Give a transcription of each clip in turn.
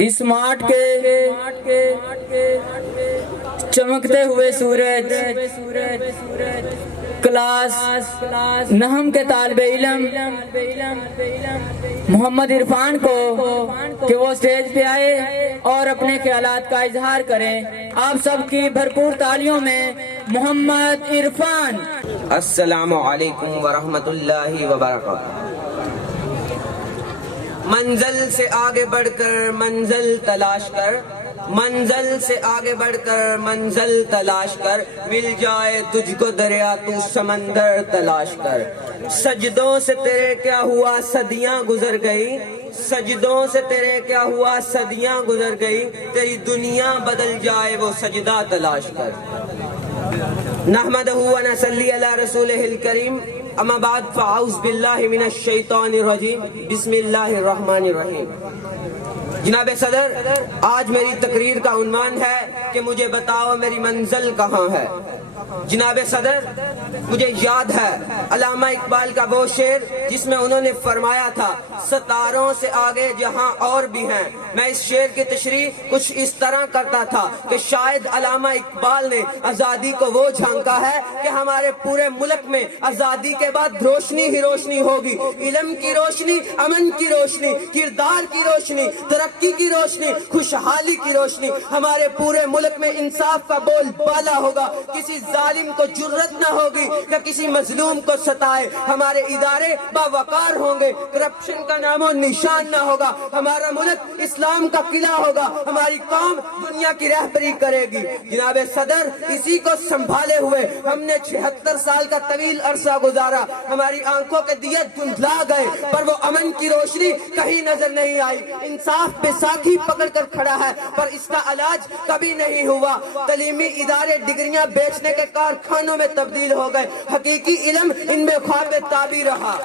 Smart के चमकते हुए सूरज क्लास नहम के तालिबे इल्म मोहम्मद इरफान को कि वो स्टेज पे आए और अपने ख्यालात का इजहार करें। आप सबकी भरपूर तालियों में मोहम्मद इरफान। अस्सलामु अलैकुम वरहमतुल्लाहि वबरकातुहू। मंजिल से आगे बढ़कर मंजिल तलाश कर, मंजिल से आगे बढ़कर मंजिल तलाश कर, मिल जाए तुझको दरिया तू समंदर तलाश कर। सजदों से तेरे क्या हुआ सदियां गुजर गई, सजदों से तेरे क्या हुआ सदियां गुजर गई, तेरी दुनिया बदल जाए वो सजदा तलाश कर। नहमदहु व नसल्ली अला रसूलिहिल करीम, अम्मा बाद फ़अऊज़ु बिल्लाहि मिनश शैतानिर रजीम, बिस्मिल्लाहिर रहमानिर रहीम। जनाब सदर, आज मेरी तकरीर का उन्वान है कि मुझे बताओ मेरी मंजिल कहाँ है। जनाब सदर, मुझे याद है अल्लामा इकबाल का वो शेर जिसमें उन्होंने फरमाया था, सितारों से आगे जहां और भी हैं। मैं इस शेर की तशरीह कुछ इस तरह करता था कि शायद अल्लामा इकबाल ने आजादी को वो झांका है कि हमारे पूरे मुल्क में आजादी के बाद रोशनी ही रोशनी होगी। इल्म की रोशनी, अमन की रोशनी, किरदार की रोशनी, तरक्की की रोशनी, खुशहाली की रोशनी। हमारे पूरे मुल्क में इंसाफ का बोल बाला होगा, किसी जालिम को जुर्रत न होगी कि किसी मजलूम को सताए। हमारे इदारे बावकार होंगे, करप्शन का नामो निशान न होगा। हमारा मुल्क इस्लाम का किला होगा, हमारी कौम दुनिया की रहबरी करेगी। जनाब सदर, इसी को संभाले हुए हमने 76 साल का तवील अरसा गुजारा। हमारी आंखों के दिए धुंधला गए पर वो अमन की रोशनी कहीं नजर नहीं आई। इंसाफ पे साखी पकड़ कर खड़ा है पर इसका इलाज कभी नहीं हुआ। तलीमी इदारे डिग्रियां बेचने के कारखानों में तब्दील हो गए, हकीकी इल्म इनमें ख्वाब ताबीर रहा।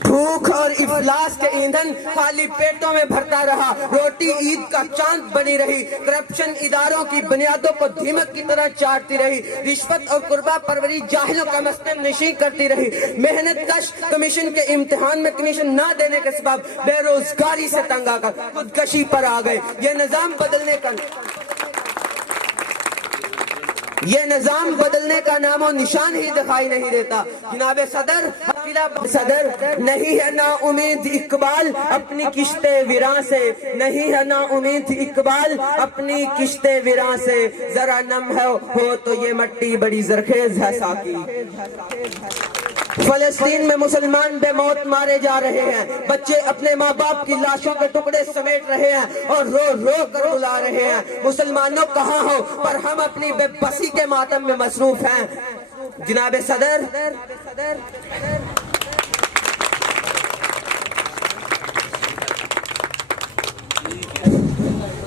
भूख और इफलास के ईंधन खाली पेटों में भरता रहा, रोटी ईद का चांद बनी रही। करप्शन इदारों की बुनियादों को दीमक की तरह चाटती रही। रिश्वत और कुर्बा परवरी जाहिलों का मस्तन नशी करती रही। मेहनत कश कमीशन के इम्तिहान में कमीशन न देने के सबब बेरोजगारी से तंग आकर खुदकशी पर आ गए। ये निजाम बदलने का नामो निशान ही दिखाई नहीं देता। जनाब सदर, नहीं है ना उम्मीद इकबाल अपनी किश्ते विरां से, नहीं है ना उम्मीद इकबाल अपनी किश्ते विरां से। जरा नम है हो तो ये मट्टी बड़ी जरखेज है साकी। फलस्तीन में मुसलमान बेमौत मारे जा रहे हैं, बच्चे अपने माँ बाप की लाशों के टुकड़े समेट रहे हैं और रो रो कर रुला रहे हैं। मुसलमानों कहाँ हो पर हम अपनी बेबसी के मातम में मसरूफ हैं। जनाब सदर,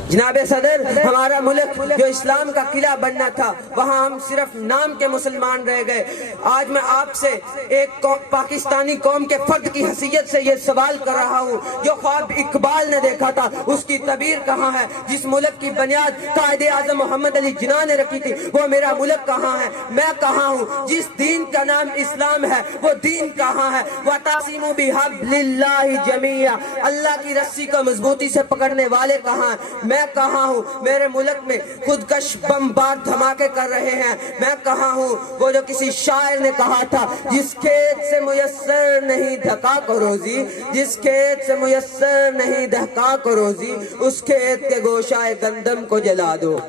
जनाब सदर, हमारा मुल्क जो इस्लाम का किला बनना था वहाँ हम सिर्फ नाम के मुसलमान रह गए। आज मैं आपसे एक पाकिस्तानी कौम के फर्द की हैसियत से ये सवाल कर रहा हूँ, जो ख्वाब इकबाल ने देखा था उसकी तबीर कहाँ है? जिस मुल्क की बुनियाद कायदे आज़म मोहम्मद अली जिन्ना ने रखी थी वो मेरा मुल्क कहाँ है? मैं कहाँ हूँ? जिस दीन का नाम इस्लाम है वो दीन कहाँ है? वतासिमु बिहब्लिल्लाहि जमीआ, अल्लाह की रस्सी को मजबूती से पकड़ने वाले कहाँ हैं? मैं कहाँ हूँ? मेरे मुल्क में खुदकश बमबार धमाके कर रहे हैं। मैं कहाँ हूँ? वो जो किसी शायर ने कहा था, जिस खेत से मुयस्सर नहीं धका को रोजी, जिस खेत से मुयस्सर नहीं धका को रोजी, उस खेत के गोशाए गंदम को जला दो।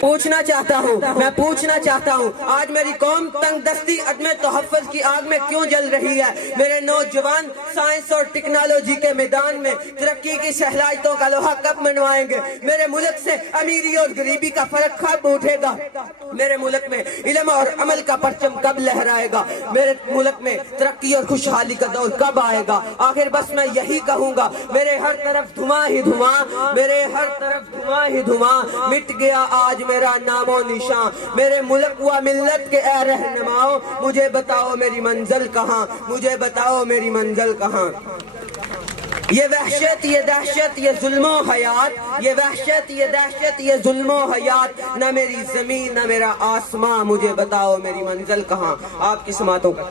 पूछना चाहता हूँ, मैं पूछना चाहता हूँ, आज मेरी कौम तंग दस्ती अदम तहफ़्फ़ुज़ की आग में क्यों जल रही है? मेरे नौजवान साइंस और टेक्नोलॉजी के मैदान में तरक्की की सलाहियतों का लोहा कब मनवाएंगे? मेरे मुल्क से अमीरी और गरीबी का फर्क कब उठेगा? मेरे मुल्क में इल्म और अमल का परचम कब लहराएगा? मेरे मुल्क में तरक्की और खुशहाली का दौर कब आएगा? आखिर बस मैं यही कहूँगा, मेरे हर तरफ धुआं ही धुआं, मेरे हर तरफ धुआं ही धुआं। मिट गया आज मेरा नामो निशान, मेरे मुल्क व मिल्लत के ए रहनुमाओ, मुझे बताओ मेरी मंजिल कहाँ? मुझे बताओ मेरी मंजिल कहाँ? ये वहशत, ये दहशत, ये जुल्मो हयात, ये वहशत, ये दहशत, ये जुल्मो हयात, न मेरी जमीन न मेरा आसमां, मुझे बताओ मेरी मंजिल कहाँ? आपकी समातों का